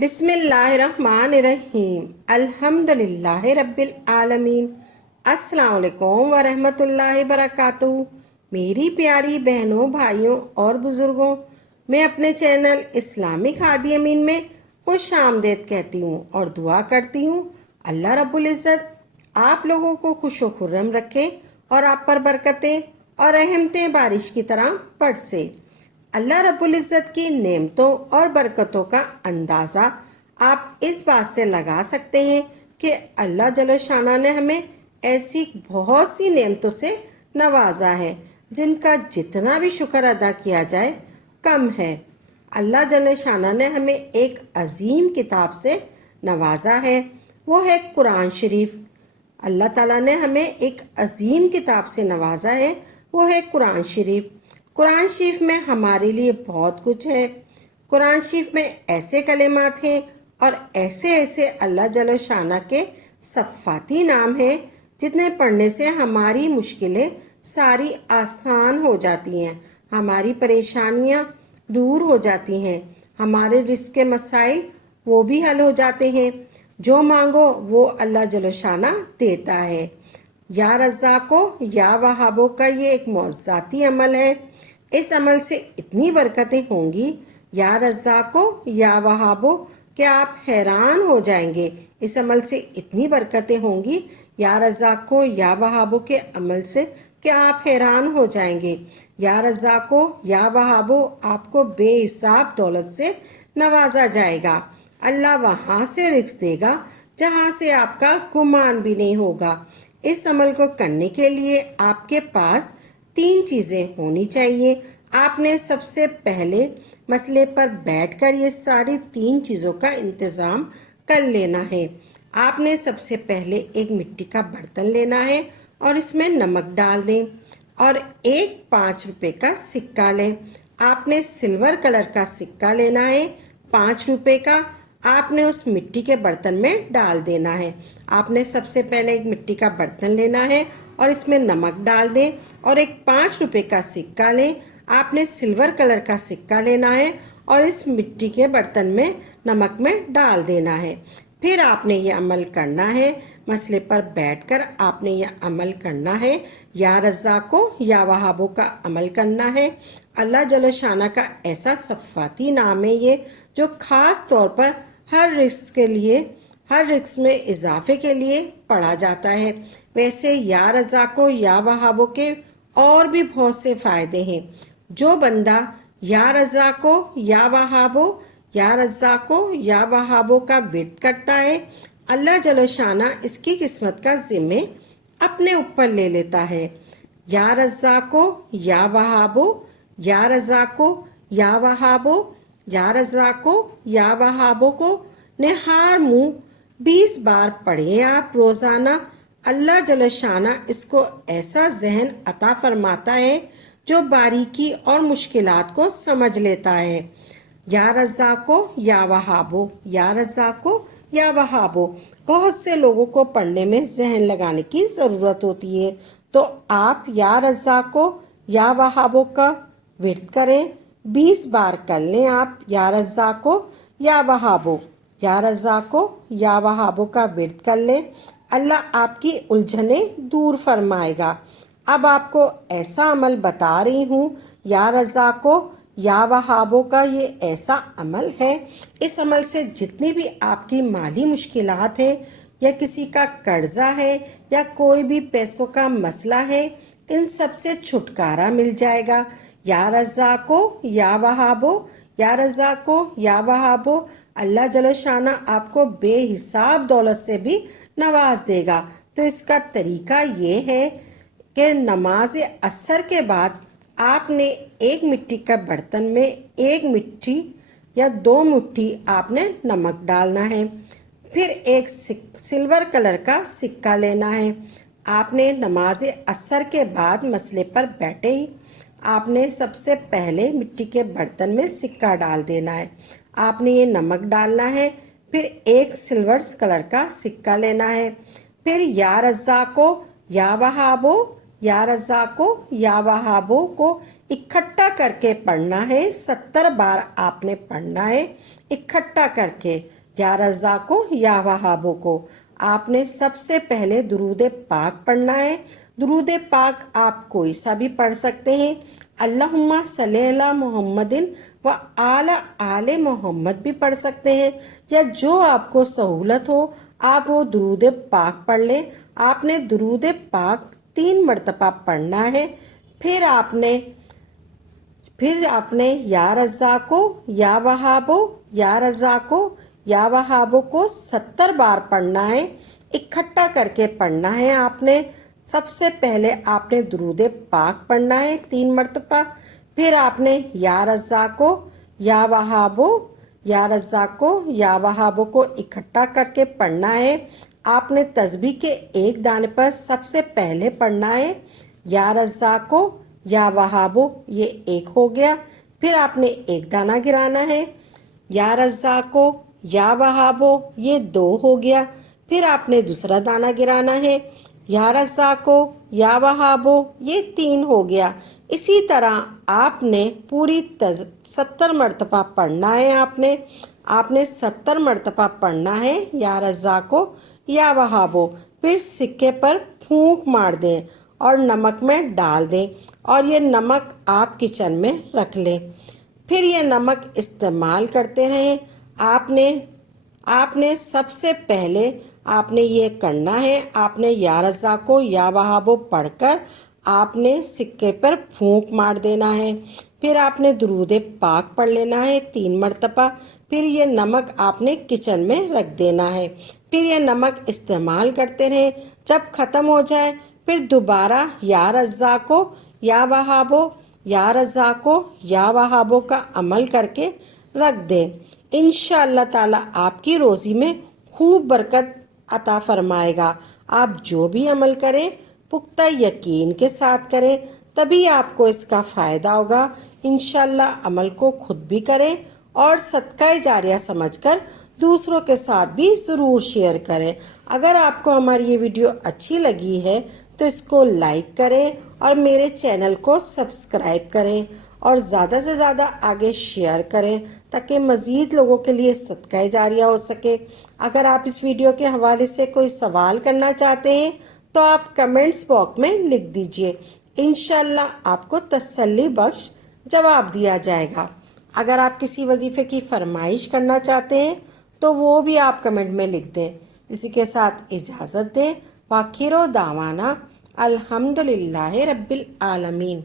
بسم اللہ الرحمن الرحیم الحمد للہ رب العالمین۔ السلام علیکم ورحمۃ اللہ وبرکاتہ۔ میری پیاری بہنوں، بھائیوں اور بزرگوں، میں اپنے چینل اسلامک ہادی امین میں خوش آمدید کہتی ہوں اور دعا کرتی ہوں اللہ رب العزت آپ لوگوں کو خوش و خرم رکھے اور آپ پر برکتیں اور رحمتیں بارش کی طرح برسے۔ اللہ رب العزت کی نعمتوں اور برکتوں کا اندازہ آپ اس بات سے لگا سکتے ہیں کہ اللہ جل شانہ نے ہمیں ایسی بہت سی نعمتوں سے نوازا ہے جن کا جتنا بھی شکر ادا کیا جائے کم ہے۔ اللہ جل شانہ نے ہمیں ایک عظیم کتاب سے نوازا ہے، وہ ہے قرآن شریف۔ اللہ تعالیٰ نے ہمیں ایک عظیم کتاب سے نوازا ہے، وہ ہے قرآن شریف۔ قرآن شریف میں ہمارے لیے بہت کچھ ہے۔ قرآن شریف میں ایسے کلمات ہیں اور ایسے اللہ جل شانہ کے صفاتی نام ہیں جتنے پڑھنے سے ہماری مشکلیں ساری آسان ہو جاتی ہیں، ہماری پریشانیاں دور ہو جاتی ہیں، ہمارے رزق کے مسائل وہ بھی حل ہو جاتے ہیں۔ جو مانگو وہ اللہ جل شانہ دیتا ہے۔ یا رزاقو یا وہابو کا یہ ایک معجزاتی عمل ہے۔ اس عمل سے اتنی برکتیں ہوں گی یا رزاقو یا وہابو کہ آپ حیران ہو جائیں گے۔ اس عمل سے اتنی برکتیں ہوں گی یا رزاقو یا وہابو کے عمل سے کہ آپ حیران ہو جائیں گے۔ یا رزاقو یا وہابو آپ کو بے حساب دولت سے نوازا جائے گا۔ اللہ وہاں سے رزق دے گا جہاں سے آپ کا گمان بھی نہیں ہوگا۔ اس عمل کو کرنے کے لیے آپ کے پاس 3 چیزیں ہونی چاہیے۔ آپ نے سب سے پہلے مسئلے پر بیٹھ کر یہ ساری 3 چیزوں کا انتظام کر لینا ہے۔ آپ نے سب سے پہلے ایک مٹی کا برتن لینا ہے اور اس میں نمک ڈال دیں اور ایک 5 روپے کا سکہ لیں۔ آپ نے سلور کلر کا سکہ لینا ہے 5 روپے کا، آپ نے اس مٹی کے برتن میں ڈال دینا ہے۔ آپ نے سب سے پہلے ایک مٹی کا برتن لینا ہے اور اس میں نمک ڈال دیں اور ایک 5 روپے کا سکہ لیں۔ آپ نے سلور کلر کا سکہ لینا ہے اور اس مٹی کے برتن میں نمک میں ڈال دینا ہے۔ پھر آپ نے یہ عمل کرنا ہے، مسئلے پر بیٹھ کر آپ نے یہ عمل کرنا ہے، یا رزاقو یا وہابو کا عمل کرنا ہے۔ اللہ جل شانہ کا ایسا صفاتی نام ہے یہ، جو خاص طور پر ہر رزق میں اضافے کے لیے پڑھا جاتا ہے۔ ویسے یا رزاقو یا وہابو کے اور بھی بہت سے فائدے ہیں۔ جو بندہ یا رزاقو یا وہابو یا رزاقو یا وہابو کا ورد کرتا ہے، اللہ جل شانہ اس کی قسمت کا ذمہ اپنے اوپر لے لیتا ہے۔ یا رزاقو یا وہابو یا رزاقو یا وہابو یا رزاقو یا وہابو کو نہار منہ 20 بار پڑھیں آپ روزانہ۔ اللہ جل شانہ اس کو ایسا ذہن عطا فرماتا ہے جو باریکی اور مشکلات کو سمجھ لیتا ہے۔ یا رزاقو یا وہابو یا رزاقو یا وہابو، بہت سے لوگوں کو پڑھنے میں ذہن لگانے کی ضرورت ہوتی ہے، تو آپ یا رزاقو یا وہابو کا ورد کریں، 20 بار کر لیں آپ یا رزاقو یا وہابو یا رزاقو یا وہابو کا ورد کر لیں، اللہ آپ کی الجھنیں دور فرمائے گا۔ اب آپ کو ایسا عمل بتا رہی ہوں، یا رزاقو یا وہابو کا یہ ایسا عمل ہے، اس عمل سے جتنی بھی آپ کی مالی مشکلات ہیں یا کسی کا قرضہ ہے یا کوئی بھی پیسوں کا مسئلہ ہے، ان سب سے چھٹکارا مل جائے گا۔ یا رزاقو یا وہابو یا رزاقو یا وہابو، اللہ جل شانہ آپ کو بے حساب دولت سے بھی نواز دے گا۔ تو اس کا طریقہ یہ ہے کہ نماز عصر کے بعد آپ نے ایک مٹی کا برتن میں 1 مٹھی یا 2 مٹھی آپ نے نمک ڈالنا ہے، پھر ایک سلور کلر کا سکہ لینا ہے۔ آپ نے نماز عصر کے بعد مسئلے پر بیٹھے ہی آپ نے سب سے پہلے مٹی کے برتن میں سکہ ڈال دینا ہے، آپ نے یہ نمک ڈالنا ہے، پھر ایک سلور کلر کا سکہ لینا ہے، پھر یا رزاقو یا وہابو یا رزاقو یا وہابو کو اکٹھا کر کے پڑھنا ہے، 70 بار آپ نے پڑھنا ہے۔ اکٹھا کر کے یا رزاقو یا وہابو کو آپ نے سب سے پہلے درود پاک پڑھنا ہے۔ درود پاک آپ کوئی سا بھی پڑھ سکتے ہیں، اللہم صلی علی محمد و آل محمد بھی پڑھ سکتے ہیں، یا جو آپ کو سہولت ہو آپ وہ درود پاک پڑھ لیں۔ آپ نے درود پاک 3 مرتبہ پڑھنا ہے۔ پھر آپ نے یا رزاقو یا وہابو یا رزاقو یا وہابو کو 70 بار پڑھنا ہے، اکٹھا کر کے پڑھنا ہے۔ آپ نے سب سے پہلے آپ نے درود پاک پڑھنا ہے 3 مرتبہ، پھر آپ نے یا رزاقو یا وہابو یا رزاقو یا وہابو کو اکٹھا کر کے پڑھنا ہے۔ آپ نے تسبیح کے ایک دانے پر سب سے پہلے پڑھنا ہے یا رزاقو یا وہابو، یہ ایک ہو گیا۔ پھر آپ نے ایک دانہ گرانا ہے، یا رزاقو یا وہابو، یہ 2 ہو گیا۔ پھر آپ نے دوسرا دانہ گرانا ہے، یا رزاقو یا وہابو، یہ 3 ہو گیا۔ اسی طرح آپ نے پوری 70 مرتبہ پڑھنا ہے۔ آپ نے 70 مرتبہ پڑھنا ہے یا رزاقو یا وہابو۔ پھر سکے پر پھونک مار دیں اور نمک میں ڈال دیں، اور یہ نمک آپ کچن میں رکھ لیں، پھر یہ نمک استعمال کرتے رہیں۔ آپ نے سب سے پہلے آپ نے یہ کرنا ہے، آپ نے یا رزاقو یا وہابو پڑھ کر آپ نے سکے پر پھونک مار دینا ہے، پھر آپ نے درود پاک پڑھ لینا ہے 3 مرتبہ، پھر یہ نمک آپ نے کچن میں رکھ دینا ہے، پھر یہ نمک استعمال کرتے رہیں۔ جب ختم ہو جائے پھر دوبارہ یا رزاقو یا وہابو یا رزاقو یا وہابو کا عمل کر کے رکھ دیں۔ انشاءاللہ تعالی آپ کی روزی میں خوب برکت عطا فرمائے گا۔ آپ جو بھی عمل کریں پختہ یقین کے ساتھ کریں، تبھی آپ کو اس کا فائدہ ہوگا۔ انشاءاللہ عمل کو خود بھی کریں اور صدقہ جاریہ سمجھ کر دوسروں کے ساتھ بھی ضرور شیئر کریں۔ اگر آپ کو ہماری یہ ویڈیو اچھی لگی ہے تو اس کو لائک کریں اور میرے چینل کو سبسکرائب کریں اور زیادہ سے زیادہ آگے شیئر کریں تاکہ مزید لوگوں کے لیے صدقہ جاریہ ہو سکے۔ اگر آپ اس ویڈیو کے حوالے سے کوئی سوال کرنا چاہتے ہیں تو آپ کمنٹس باکس میں لکھ دیجئے، انشاءاللہ آپ کو تسلی بخش جواب دیا جائے گا۔ اگر آپ کسی وظیفے کی فرمائش کرنا چاہتے ہیں تو وہ بھی آپ کمنٹ میں لکھ دیں۔ اسی کے ساتھ اجازت دیں، وآخر دعوانا الحمدللہ رب العالمین۔